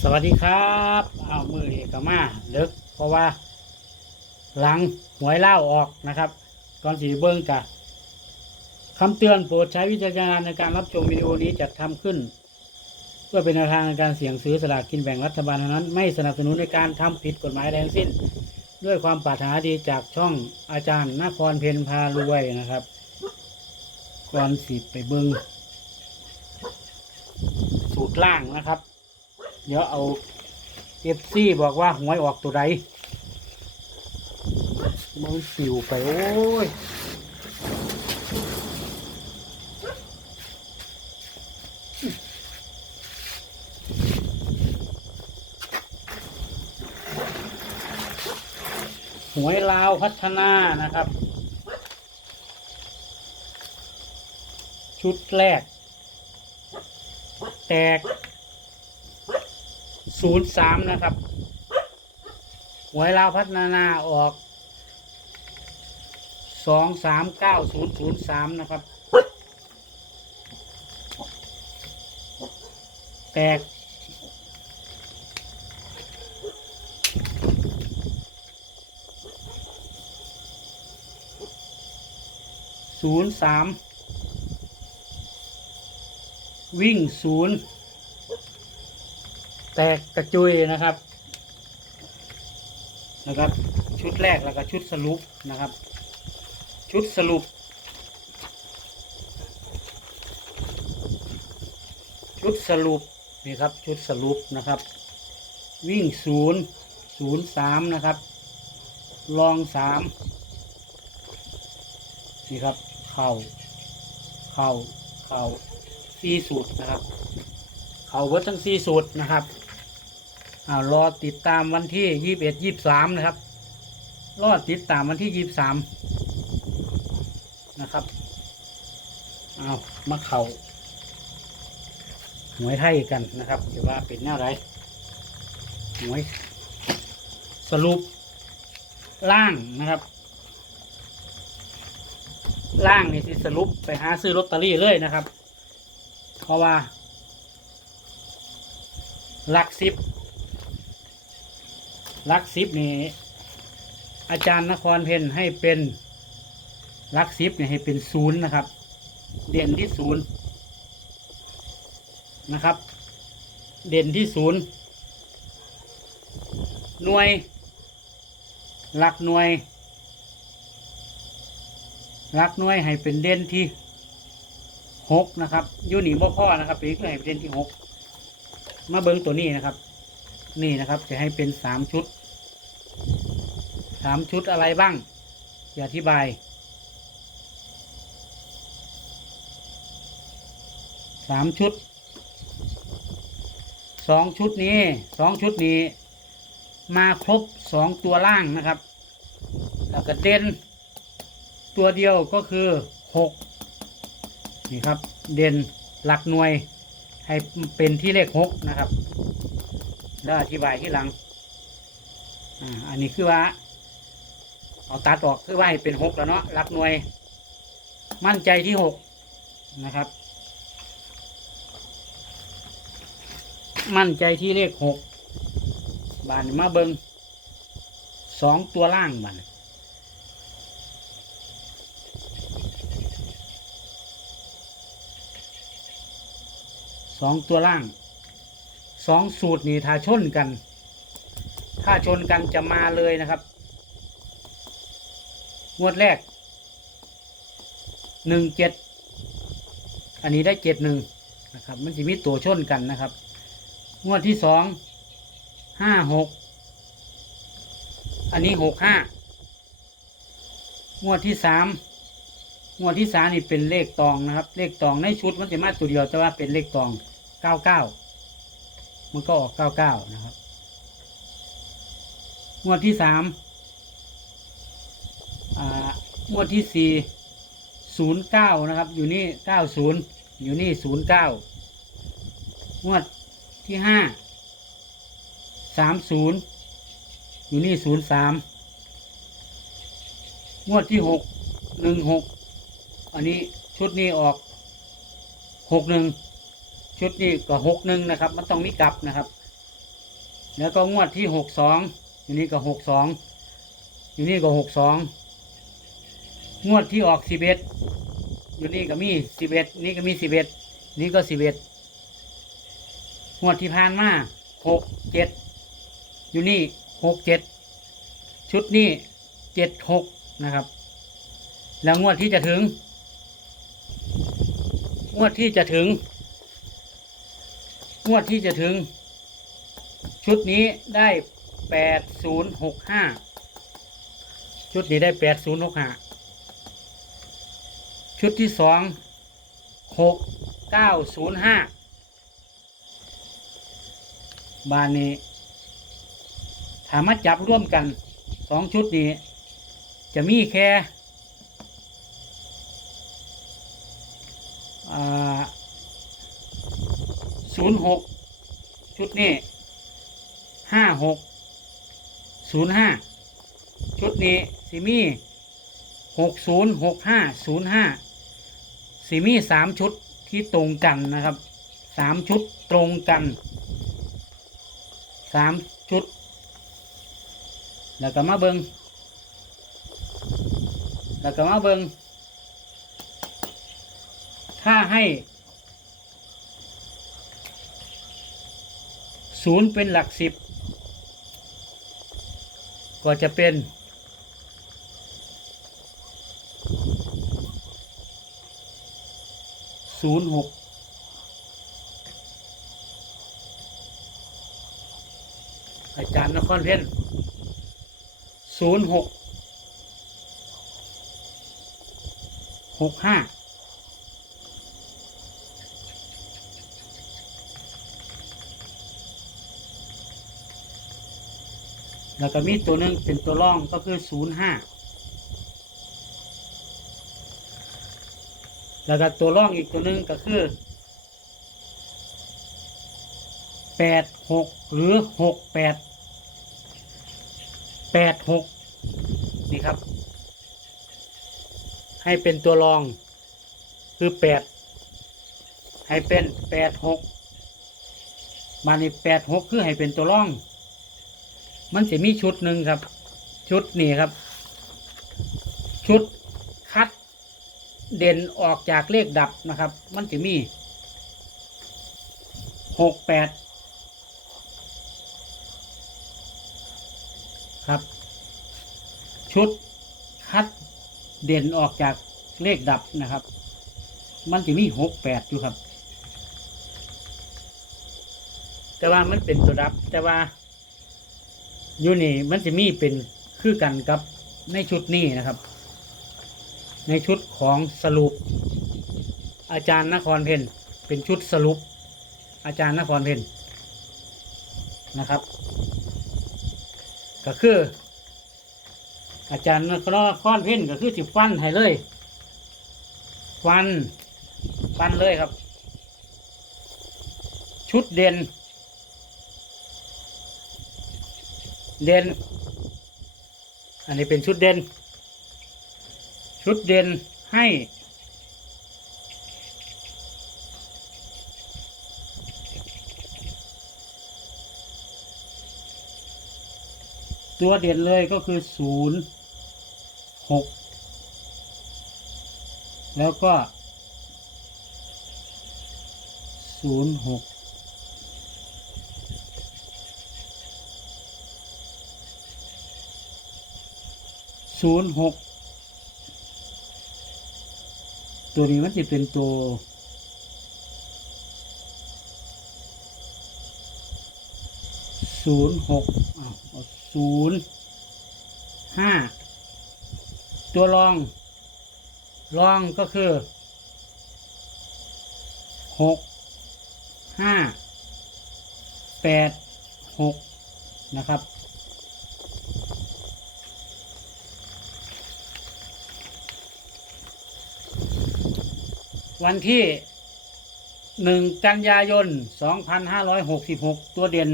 สวัสดีครับเอามือเอกมาเลิกเพราะว่า หลังหวยเล่าออกนะครับ ก่อนสีเบิ้งกะคำเตือนโปรดใช้วิจารณญาณในการรับชมวิดีโอนี้จัดทำขึ้น เพื่อเป็นแนวทางในการเสี่ยงซื้อสลากกินแบ่งรัฐบาลเท่านั้น ไม่สนับสนุนในการทำผิดกฎหมายใดทั้งสิ้น ด้วยความปรารถนาดีจากช่องอาจารย์นครเพนพารวยนะครับ ก่อนสิไปเบิ้งสูตรล่างนะครับ เดี๋ยวเอาเอฟซีบอกว่าหวยออกตัวใดมันสิวไปโอ้ยหวยลาวพัฒนานะครับ ชุดแรก แตก ศูนย์สามนะครับหวยลาวพัฒนาออกสองสามเก้าศูนย์ศูนย์สามนะครับ แตก ศูนย์สามวิ่งศูนย์ แตกกระจุยนะครับนะครับ ชุดแรกแล้วก็ชุดสรุปนะครับ ชุดสรุป ชุดสรุปนี่ครับชุดสรุปนะครับ วิ่งศูนย์ศูนย์สามนะครับ ลองสามนี่ครับ เข่า เข่า เข่าสี่สูตรนะครับ เข่าเบิดทั้งสี่สูตรนะครับ อ่ารอติดตามวันที่ยี่สิบเอ็ดยี่สิบสามนะครับ รอติดตามวันที่ยี่สิบสามนะครับเอามาเขาหวยไทยกันนะครับเดี๋ยวว่าเป็นแนวไรหวยสรุปล่างนะครับ ล่างนี่สิสรุปไปหาซื้อลอตเตอรี่เลยนะครับ เพราะว่าหลักสิบ ลักสิบนี่อาจารย์นครเพนให้เป็นลักสิบเนี่ยให้เป็นศูนย์นะครับ เด่นที่ศูนย์นะครับ เด่นที่ศูนย์หน่วย หลักหน่วย หลักหน่วยให้เป็นเด่นที่หกนะครับยูนี่บ่พ่อนะครับป็นให้เป็นเด่นที่หกมาเบิ้งตัวนี้นะครับ นี่นะครับจะให้เป็นสามชุดสามชุดอะไรบ้างอย่าอธิบายสามชุดสองชุดนี้สองชุดนี้ มาครบสองตัวล่างนะครับแล้วก็เด่นตัวเดียวก็คือหกนี่ครับ เด่นหลักหน่วยให้เป็นที่เลขหกนะครับ แล้วอธิบายที่หลังอ่าอันนี้คือว่า เอาตัดออกคือว่าให้เป็นหกแล้วเนาะหลักหน่วย มั่นใจที่หกนะครับ มั่นใจที่เลขหกบานมาเบิงสองตัวล่างบานสองตัวล่าง สองสูตรนี่ถ้าชนกัน ถ้าชนกันจะมาเลยนะครับ งวดแรกหนึ่งเจ็ดอันนี้ได้เจ็ดหนึ่งนะครับ มันจะมีตัวชนกันนะครับ งวดที่สองห้าหกอันนี้หกห้างวดที่สามงวดที่สามนี่เป็นเลขตองนะครับ เลขตองในชุดมันจะมาตัวเดียวแต่ว่าเป็นเลขตองเก้าเก้า มันก็ออกเก้าเก้านะครับ งวดที่สามงวดที่สี่ศูนย์เก้านะครับ อยู่นี่เก้าศูนย์อยู่นี่ศูนย์เก้างวดที่ห้าสามศูนย์อยู่นี่ศูนย์สามงวดที่หกหนึ่งหกอันนี้ชุดนี้ออกหกหนึ่ง ชุดนี้ก็หกหนึ่งนะครับ มันต้องมีกลับนะครับ แล้วก็งวดที่หกสองอยู่นี่ก็หกสองอยู่นี่ก็หกสองงวดที่ออกสิบเอ็ดอยู่นี่ก็มีสิบเอ็ดนี่ก็มีสิบเอ็ดนี่ก็สิบเอ็ดงวดที่ผ่านมาหกเจ็ดอยู่นี่หกเจ็ดชุดนี้เจ็ดหกนะครับ แล้วงวดที่จะถึง งวดที่จะถึง งวดที่จะถึง ชุดนี้ได้แปดศูนย์หกห้าชุดนี้ได้แปดศูนย์หกห้าชุดที่สองหกเก้าศูนย์ห้าบานนี้ถามาจับร่วมกันสองชุดนี้ จะมีแค่อ่า ศูนย์หกชุดนี้ห้าหกศูนย์ห้าชุดนี้สิมีหกศูนย์หกห้าศูนย์ห้าสิมีสามชุดที่ตรงกันนะครับสามชุดตรงกันสามชุด แล้วก็มาเบิงแล้วก็มาเบิงถ้าให้ ศูนย์เป็นหลักสิบ ก็จะเป็นศูนย์หกอาจารย์นครเพ่นศูนย์หกหกห้า แล้วก็มีตัวหนึ่งเป็นตัวร่องก็คือศูนย์ห้าแล้วก็ตัวร่องอีกตัวหนึ่งก็คือแปดหกหรือหกแปดแปดหกนี่ครับ ให้เป็นตัวรองคือแปดให้เป็นแปดหกมาในแปดหกคือให้เป็นตัวร่อง มันจะมีชุดหนึ่งครับ ชุดนี่ครับ ชุดคัดเด่นออกจากเลขดับนะครับ มันจะมีหกแปดครับ ชุดคัดเด่นออกจากเลขดับนะครับ มันจะมีหกแปดอยู่ครับ แต่ว่ามันเป็นตัวดับแต่ว่า อยู่นี่มันจะมีเป็นคือกันกับในชุดนี้นะครับ ในชุดของสรุป อาจารย์นครเพนเป็นชุดสรุป อาจารย์นครเพนนะครับ ก็คือ อาจารย์นครเพนก็คือสิฟันให้เลยฟันฟันเลยครับ ชุดเด่น เด่น อันนี้เป็นชุดเด่น ชุดเด่นให้ตัวเด่นเลยก็คือศูนย์หกแล้วก็ศูนย์หก ศูนย์หกตัวนี้มันจะเป็นตัว ศูนย์หกเอาศูนย์ห้าตัวรอง รองก็คือหกห้าแปดหกนะครับ วันที่หนึ่งกันยายนสองพันห้าร้อยหกสิบหกตัวเด่น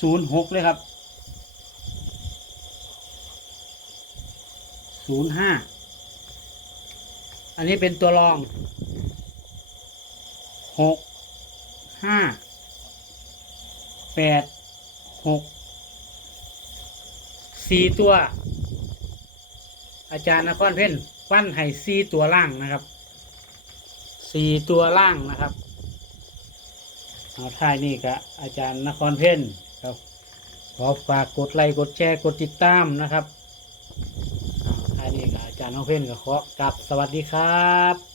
ศูนย์หกเลยครับศูนย์ห้าอันนี้เป็นตัวรองหกห้าแปดหกสี่ตัว อาจารย์นครเพ่นฟันให้สี่ตัวล่างนะครับ สี่ตัวล่างนะครับเอาท้ายนี่ก็อาจารย์นครเพ่นครับ ขอฝากกดไลค์กดแชร์กดติดตามนะครับท้ายนี่ก็อาจารย์นครเพ่นก็ขอกลับสวัสดีครับ